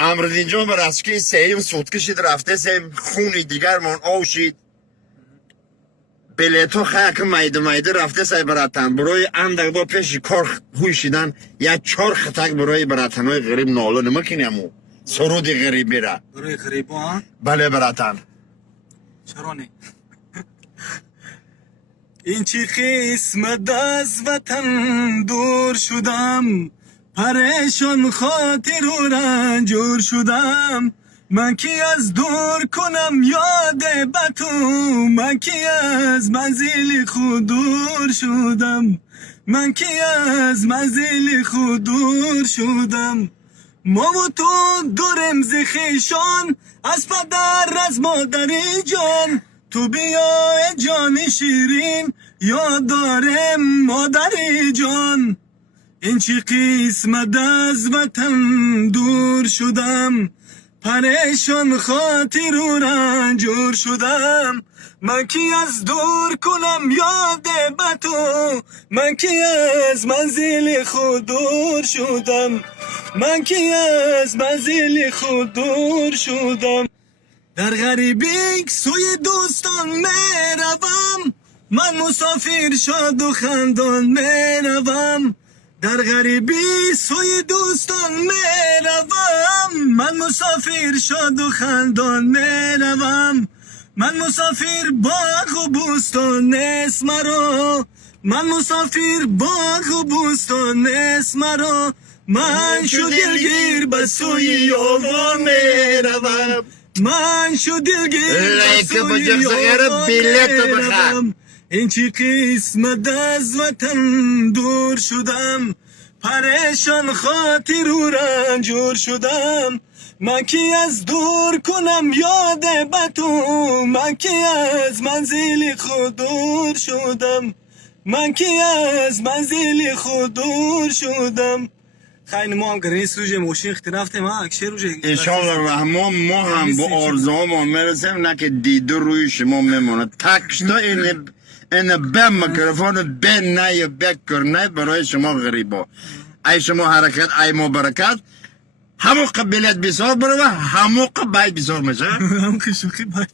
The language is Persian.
امروز جان براش که سیم سوت کشید رفته سیم خونی دیگر من آوشید بلیتو خاک مایده رفته سای براتن بروی اندک با پیش کار هوشیدن یا چهار خطک بروی براتنای غریب نالو نمیکنیمو سرودی غریبی را برای غریبان بله براتن چرا نه این چی قسمت از وطن دور شدم پریشان خاطر و رنجور شدم من کی از دور کنم یاد بتو من کی از منزل خود دور شدم من کی از منزل خود دور شدم ما و تو دورم ز خویشان از پدر از مادر جان تو بیا جان شیرین یاد دارم مادر جان این چی قسمت از وطن دور شدم پریشان خاطر و رنجور شدم من کی از دور کنم یاد بتو من کی از منزل خود دور شدم من کی از منزل خود دور شدم در غریبی سوی دوستان میروم من مسافر شاد و خندان میروم در غریبی سوی دوستان میروم من مسافر شاد و خندان میروم من مسافر باغ و بوستان نیست مرا من مسافر باغ و بوستان نیست مرا من شو دلگیر به سوی یاور میروم من شو دلگیر به سوی یاور میروم این چی قسمت از وطن دور شدم پریشان خاطر و رنجور شدم من کی از دور کنم یاد بتو من کی از منزل خود دور شدم من کی از منزل خود دور شدم خیلی ما هم گرنی سوژه موشین اختلافتیم ها اکشه روژه انشاءالله رحمان ما هم با آرزوها میرسیم نه که دیده روی شما میمونه تکشتا این به میکروفون به نه بکر برای شما غریبا ای شما حرکت ای ما برکت همو قبیلت بسیار برو و همو قبیل بسیار میشه هم که شوخی باید